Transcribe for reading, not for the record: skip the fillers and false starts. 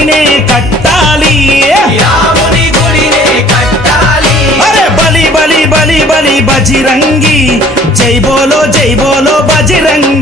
గుడినే కట్టాలి రాముని గుడినే కట్టాలి అరే బలి బలి బలి బలి బజిరంగి జై బోలో బజిరంగి